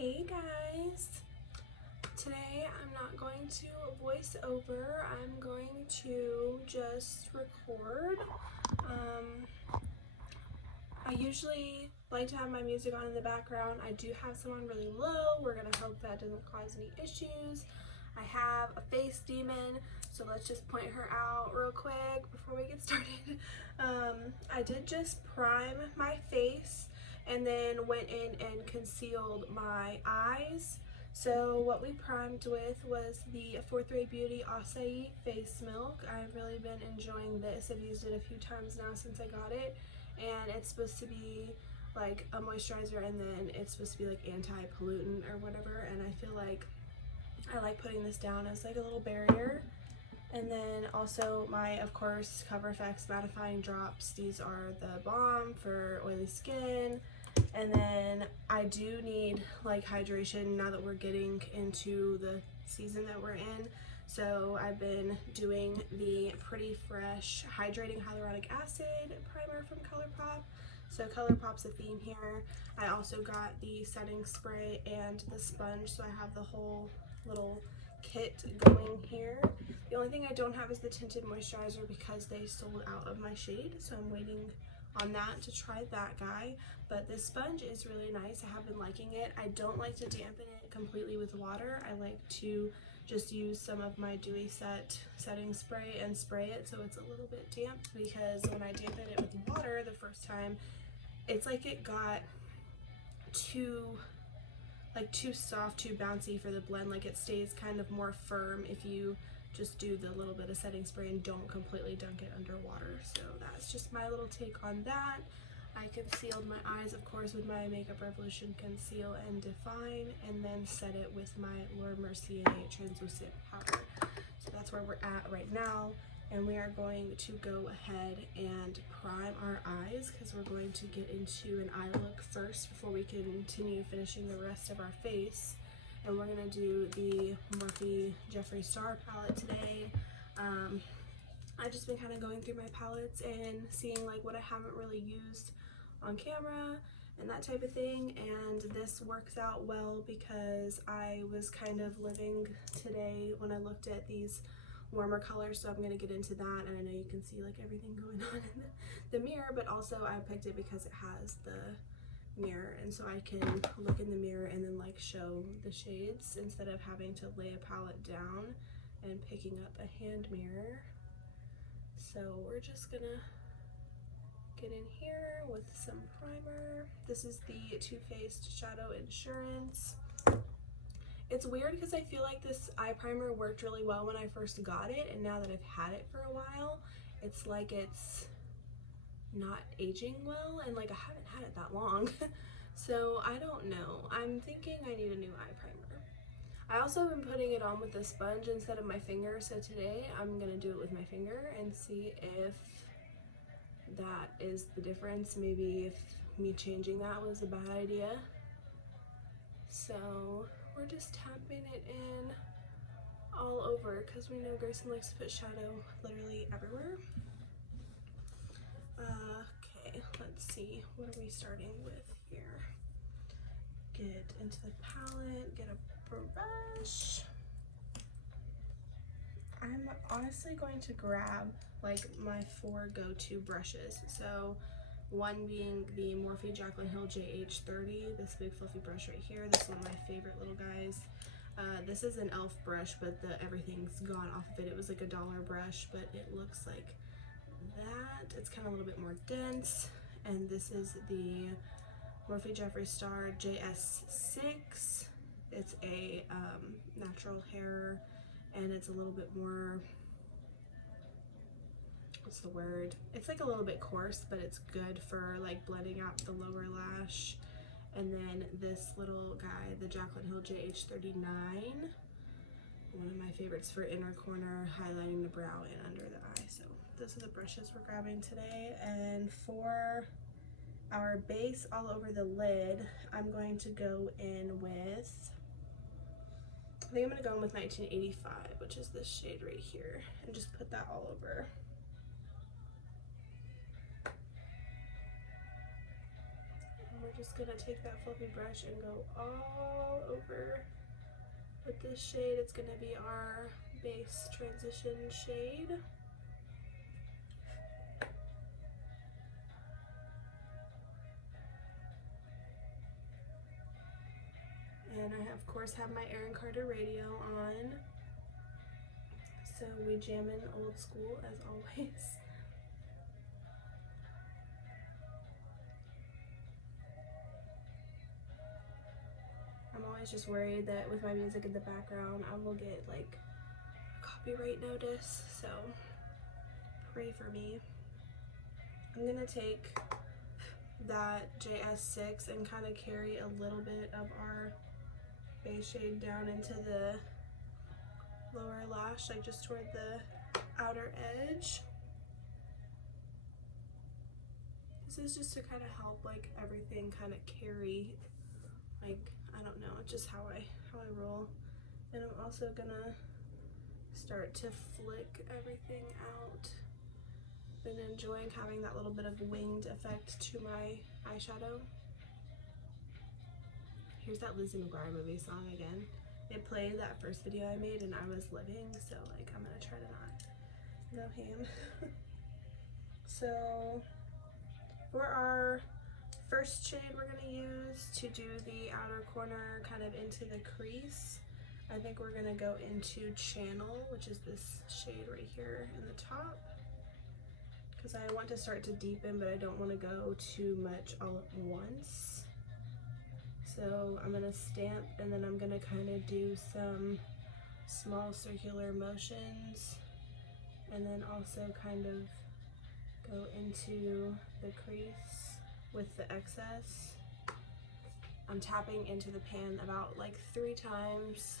Hey guys, today I'm not going to voice over, I'm going to just record. I usually like to have my music on in the background. I do have someone really low. We're gonna hope that doesn't cause any issues. I have a face demon, so let's just point her out real quick before we get started. I did just prime my face and then went in and concealed my eyes. So what we primed with was the 4th Ray Beauty Acai Face Milk. I've really been enjoying this. I've used it a few times now since I got it, and it's supposed to be like a moisturizer, and then it's supposed to be like anti-pollutant or whatever, and I feel like I like putting this down as like a little barrier. And then also my, of course, Cover FX mattifying drops. These are the bomb for oily skin. And then I do need like hydration now that we're getting into the season that we're in. So I've been doing the Pretty Fresh Hydrating Hyaluronic Acid primer from ColourPop. So ColourPop's a theme here. I also got the setting spray and the sponge, so I have the whole little kit going here. The only thing I don't have is the tinted moisturizer because they sold out of my shade, so I'm waiting on that to try that guy. But this sponge is really nice. I have been liking it. I don't like to dampen it completely with water. I like to just use some of my Dewy Set setting spray and spray it so it's a little bit damp, because when I dampen it with water the first time, it's like it got too soft, too bouncy for the blend. Like it stays kind of more firm if you just do the little bit of setting spray and don't completely dunk it underwater. So that's just my little take on that. I concealed my eyes, of course, with my Makeup Revolution Conceal and Define, and then set it with my Laura Mercier translucent powder. So that's where we're at right now, and we are going to go ahead and prime our eyes because we're going to get into an eye look first before we continue finishing the rest of our face. And we're gonna do the MORPHE Jeffree Star palette today. I've just been kind of going through my palettes and seeing like what I haven't really used on camera and that type of thing, and this works out well because I was kind of living today when I looked at these warmer colors, so I'm going to get into that. And I know you can see like everything going on in the mirror, but also I picked it because it has the mirror, and so I can look in the mirror and then like show the shades instead of having to lay a palette down and picking up a hand mirror. So we're just gonna get in here with some primer. This is the Too Faced Shadow Insurance. It's weird because I feel like this eye primer worked really well when I first got it, and now that I've had it for a while, it's like it's not aging well, and like I haven't had it that long. So I don't know. I'm thinking I need a new eye primer. I also have been putting it on with a sponge instead of my finger, so today I'm gonna do it with my finger and see if that is the difference. Maybe if me changing that was a bad idea. So we're just tapping it in all over because we know Grayson likes to put shadow literally everywhere. Okay, let's see, what are we starting with here? Get into the palette, get a brush. I'm honestly going to grab like my 4 go-to brushes. So one being the Morphe Jaclyn Hill JH30, this big fluffy brush right here. This is one of my favorite little guys. This is an e.l.f. brush, but everything's gone off of it. It was like a $1 brush, but it looks like that. It's kind of a little bit more dense. And this is the MORPHE Jeffree Star JS6. It's a natural hair, and it's a little bit more, what's the word? It's like a little bit coarse, but it's good for like blending out the lower lash. And then this little guy, the Jaclyn Hill JH39, one of my favorites for inner corner, highlighting the brow and under the eye. So those are the brushes we're grabbing today. And for our base all over the lid, I'm going to go in with, I think I'm going to go in with 1985, which is this shade right here, and just put that all over. And we're just gonna take that fluffy brush and go all over with this shade. It's gonna be our base transition shade. And I of course have my Aaron Carter radio on, so we jamming old school as always. I'm always just worried that with my music in the background I will get like a copyright notice, so pray for me. I'm gonna take that JS6 and kind of carry a little bit of our base shade down into the lower lash, like just toward the outer edge. This is just to kind of help like everything kind of carry, like, I don't know, it's just how I roll. And I'm also gonna start to flick everything out. Been enjoying having that little bit of winged effect to my eyeshadow. Here's that Lizzie McGuire movie song again. It played that first video I made and I was living, so like I'm gonna try to not go ham. So for our first shade we're gonna use to do the outer corner kind of into the crease, I think we're gonna go into Channel, which is this shade right here in the top, because I want to start to deepen but I don't want to go too much all at once. So I'm gonna stamp and then I'm gonna kind of do some small circular motions and then also kind of go into the crease with the excess. I'm tapping into the pan about like 3 times.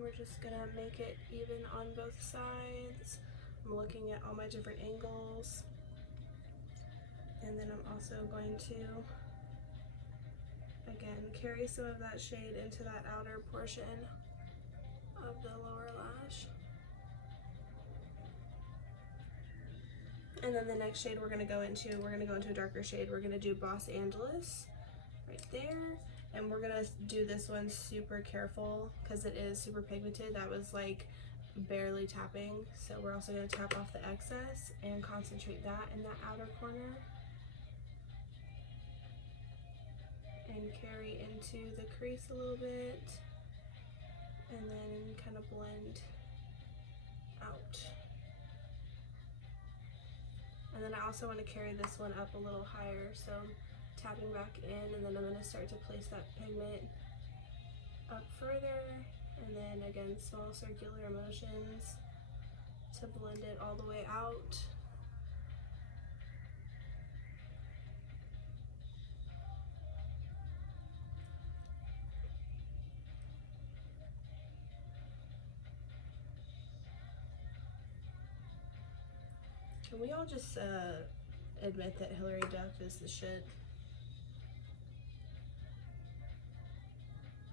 We're just gonna make it even on both sides. I'm looking at all my different angles. And then I'm also going to, again, carry some of that shade into that outer portion of the lower lash. And then the next shade we're gonna go into a darker shade. We're gonna do Los Angeles right there. And we're gonna do this one super careful because it is super pigmented. That was like barely tapping. So we're also gonna tap off the excess and concentrate that in that outer corner. And carry into the crease a little bit. And then kind of blend out. And then I also want to carry this one up a little higher. So tapping back in, and then I'm going to start to place that pigment up further, and then again small circular motions to blend it all the way out. Can we all just admit that Hilary Duff is the shit?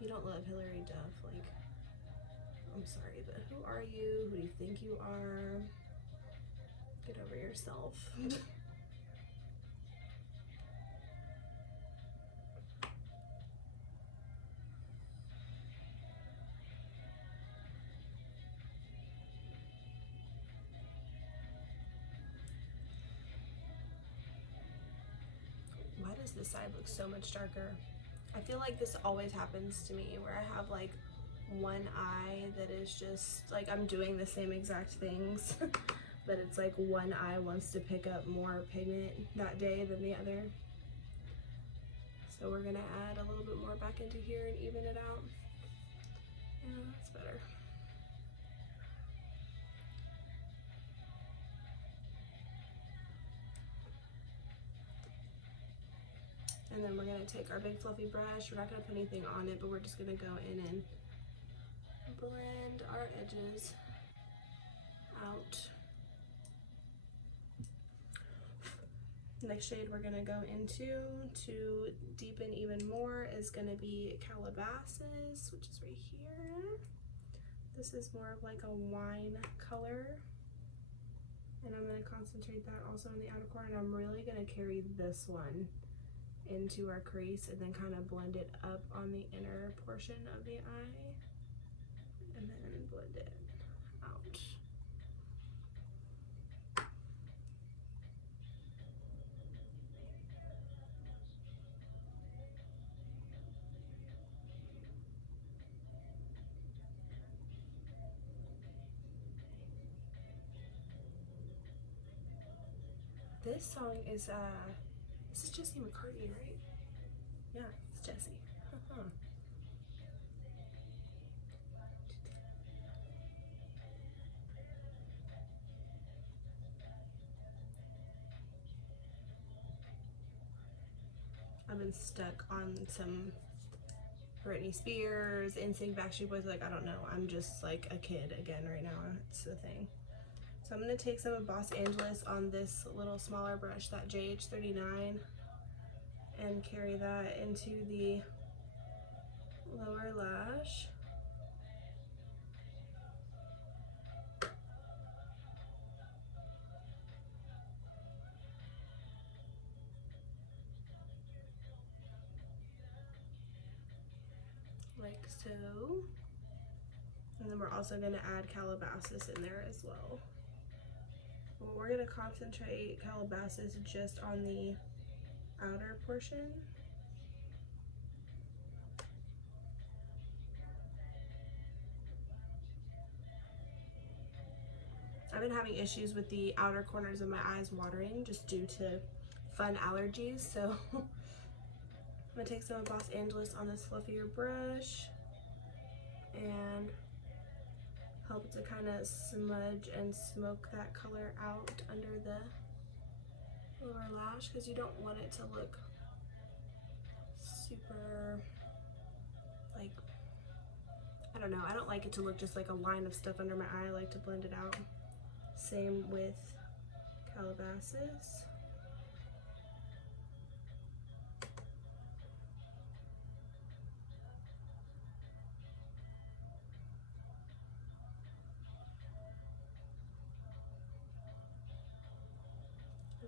You don't love Hilary Duff, like, I'm sorry, but who are you? Who do you think you are? Get over yourself. Why does this side look so much darker? I feel like this always happens to me where I have like one eye that is just like I'm doing the same exact things but it's like one eye wants to pick up more pigment that day than the other. So we're gonna add a little bit more back into here and even it out. Yeah, that's better. And then we're gonna take our big fluffy brush. We're not gonna put anything on it, but we're just gonna go in and blend our edges out. Next shade we're gonna go into to deepen even more is gonna be Calabasas, which is right here. This is more of like a wine color. And I'm gonna concentrate that also in the outer corner. And I'm really gonna carry this one into our crease and then kind of blend it up on the inner portion of the eye. And then blend it out. This song is this is Jesse McCartney, right? Yeah, it's Jesse. I've been stuck on some Britney Spears, NSYNC, Backstreet Boys, like I don't know. I'm just like a kid again right now. It's the thing. So I'm gonna take some of Los Angeles on this little smaller brush, that JH39, and carry that into the lower lash. Like so. And then we're also gonna add Calabasas in there as well. But we're gonna concentrate Calabasas just on the outer portion. I've been having issues with the outer corners of my eyes watering just due to fun allergies, so I'm gonna take some of Los Angeles on this fluffier brush and help to kind of smudge and smoke that color out under the lower lash, because you don't want it to look super, like, I don't know, I don't like it to look just like a line of stuff under my eye. I like to blend it out. Same with Calabasas.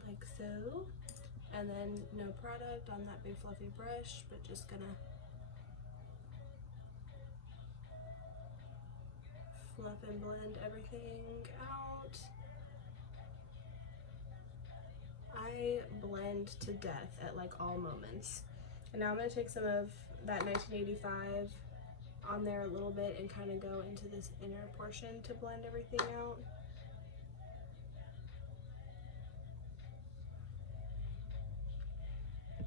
Like so. And then no product on that big fluffy brush, but just gonna fluff and blend everything out. I blend to death at like all moments. And now I'm gonna take some of that 1985 on there a little bit and kind of go into this inner portion to blend everything out.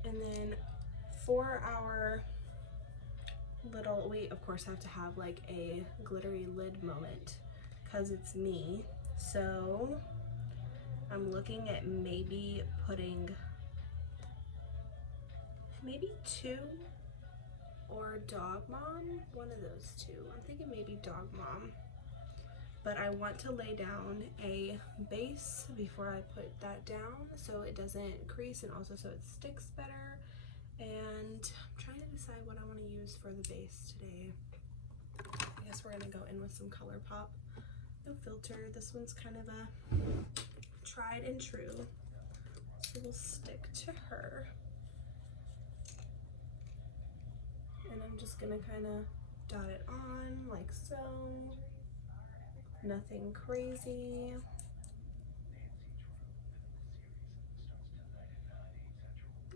And then for our little, we of course have to have like a glittery lid moment because it's me. So I'm looking at maybe putting maybe 2 or Dog Mom, one of those 2. I'm thinking maybe Dog Mom. But I want to lay down a base before I put that down so it doesn't crease and also so it sticks better. And I'm trying to decide what I want to use for the base today. I guess we're going to go in with some ColourPop. No filter. This one's kind of a tried and true. So we'll stick to her. And I'm just going to kind of dot it on like so. Nothing crazy.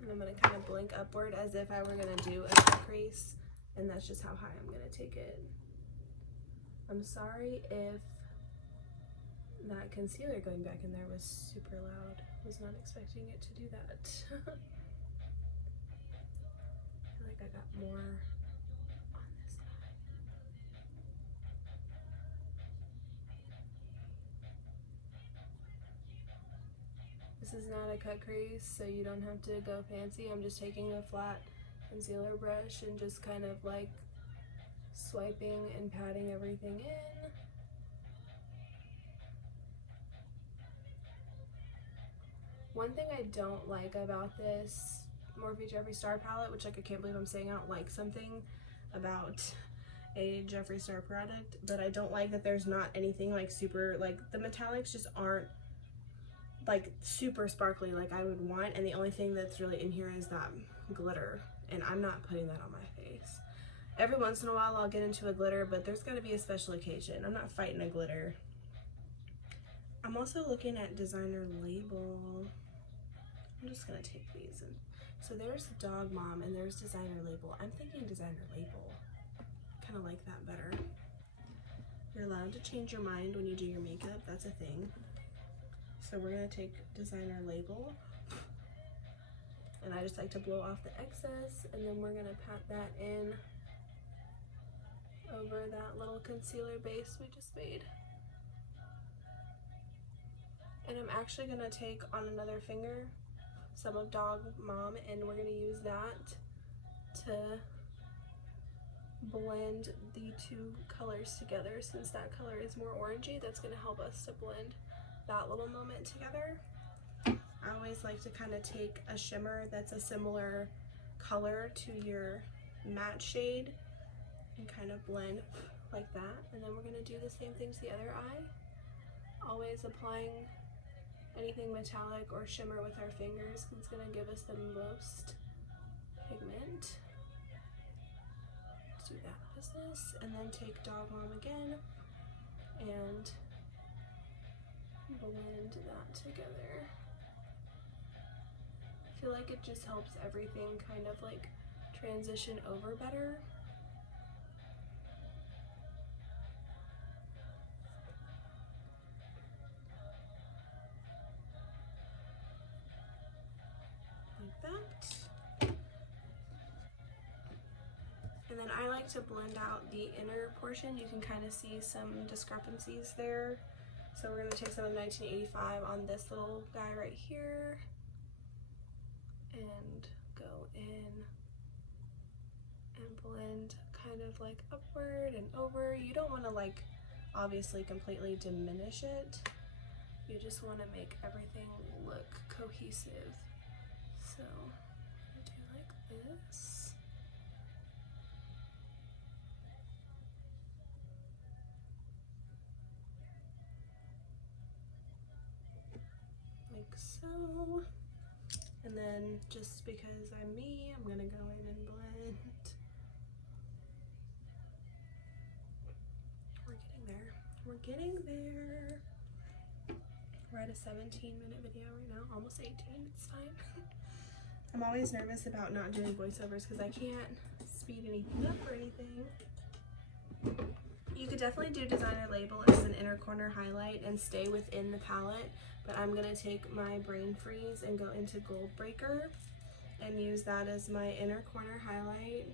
And I'm going to kind of blink upward as if I were going to do a cut crease, and that's just how high I'm going to take it. I'm sorry if that concealer going back in there was super loud. I was not expecting it to do that. I feel like I got more on this side. This is not a cut crease, so you don't have to go fancy. I'm just taking a flat concealer brush and just kind of like swiping and patting everything in. One thing I don't like about this Morphe Jeffree Star palette, which like I can't believe I'm saying I don't like something about a Jeffree Star product, but I don't like that there's not anything like super, like the metallics just aren't like super sparkly like I would want, and the only thing that's really in here is that glitter, and I'm not putting that on my face. Every once in a while I'll get into a glitter, but there's got to be a special occasion. I'm not fighting a glitter. I'm also looking at designer label. I'm just gonna take these and so there's Dog Mom and there's designer label. I'm thinking designer label. Kind of like that better. You're allowed to change your mind when you do your makeup. That's a thing. So we're gonna take designer label, and I just like to blow off the excess, and then we're gonna pat that in over that little concealer base we just made. And I'm actually gonna take on another finger some of Dog Mom, and we're gonna use that to blend the two colors together. Since that color is more orangey, that's gonna help us to blend that little moment together. I always like to kind of take a shimmer that's a similar color to your matte shade and kind of blend like that. And then we're gonna do the same thing to the other eye. Always applying anything metallic or shimmer with our fingers, it's gonna give us the most pigment. Let's do that business, and then take Dog Mom again and blend that together. I feel like it just helps everything kind of like transition over better. Like that. And then I like to blend out the inner portion. You can kind of see some discrepancies there. So we're going to take some of 1985 on this little guy right here and go in and blend kind of like upward and over. You don't want to like obviously completely diminish it. You just want to make everything look cohesive. So do like this. Like so. And then just because I'm me, I'm gonna go in and blend. We're getting there. We're getting there. We're at a 17-minute video right now, almost 18, it's fine. I'm always nervous about not doing voiceovers because I can't speed anything up or anything. You could definitely do designer label as an inner corner highlight and stay within the palette, but I'm gonna take my Brain Freeze and go into Gold Breaker and use that as my inner corner highlight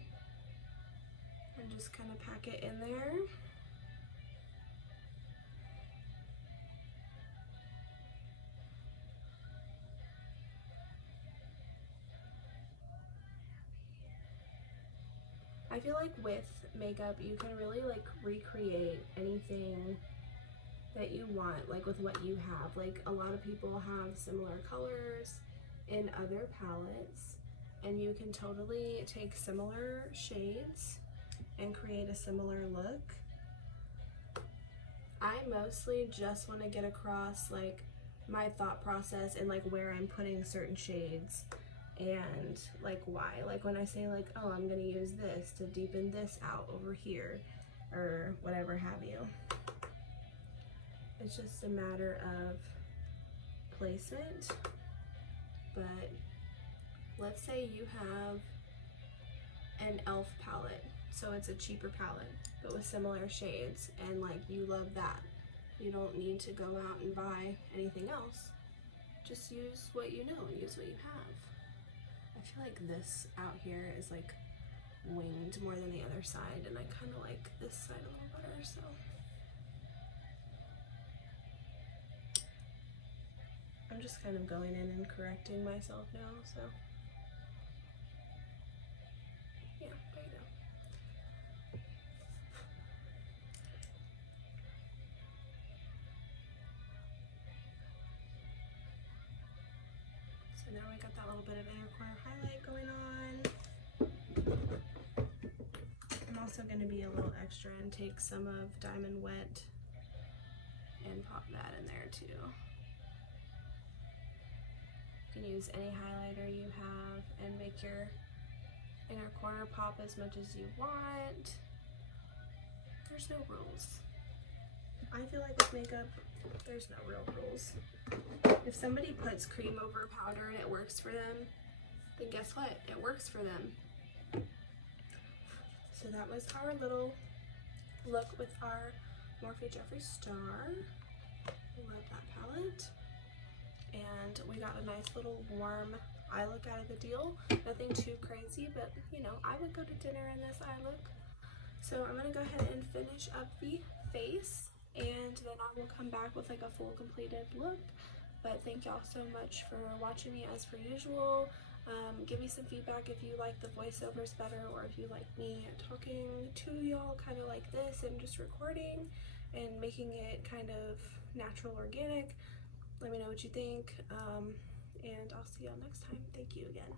and just kind of pack it in there. I feel like with makeup you can really like recreate anything that you want, like with what you have. Like a lot of people have similar colors in other palettes, and you can totally take similar shades and create a similar look. I mostly just want to get across like my thought process and like where I'm putting certain shades and like why. Like when I say like, oh, I'm gonna use this to deepen this out over here or whatever have you. It's just a matter of placement. But let's say you have an e.l.f. palette, so it's a cheaper palette but with similar shades, and like you love that. You don't need to go out and buy anything else. Just use what you know and use what you have. I feel like this out here is like winged more than the other side, and I kind of like this side a little better, so. I'm just kind of going in and correcting myself now, so. Yeah, there you go. And now we got that little bit of inner corner highlight going on. I'm also going to be a little extra and take some of Diamond Wet and pop that in there too. You can use any highlighter you have and make your inner corner pop as much as you want. There's no rules. I feel like with makeup, there's no real rules. If somebody puts cream over powder and it works for them, then guess what? It works for them. So that was our little look with our Morphe X Jefferee Star. Love that palette. And we got a nice little warm eye look out of the deal. Nothing too crazy, but you know, I would go to dinner in this eye look. So I'm gonna go ahead and finish up the face, and then I will come back with like a full completed look. But thank y'all so much for watching me as per usual. Give me some feedback if you like the voiceovers better, or if you like me talking to y'all kind of like this and just recording and making it kind of natural, organic. Let me know what you think, and I'll see y'all next time. Thank you again.